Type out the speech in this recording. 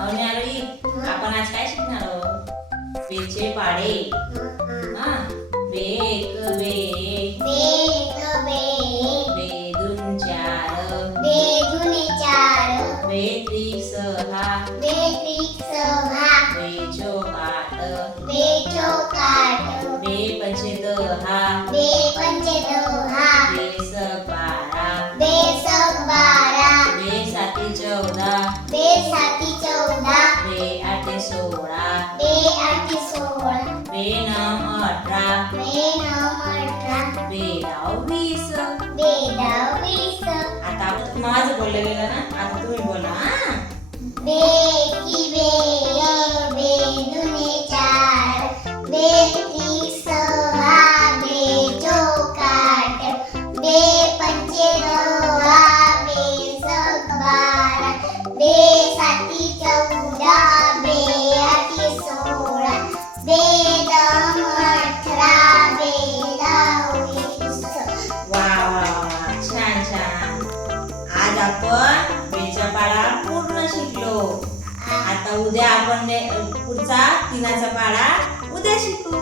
अवनी आपण आज काय शिकणार आहोत? बेचे पाडे. हा, बे एक बे, बे दोन चार, बे त्रिक सहा, बे चौक आठ, बे पंचे दहा, बे सक बारा, बे साती चौदा, बे आठे सोळा, बे नऊ अठरा, बे दहा वीस. आता माझं बोललं गेलं ना, आता तुम्ही बोला. हा, बे एकी बे, बे दुने चार, बे त्रिक सहा, बे चौक आठ, बे पंचे दहा, बे सक बारा, बे साती चौदा, बे आठी सोळा, बे दम अठरा, बे दहा वीस. वा वा वा, छान छान. आज आपण बेचा पाडा पूर्ण शिकलो. आता उद्या आपण पुढचा 3चा पाडा उद्या शिकू.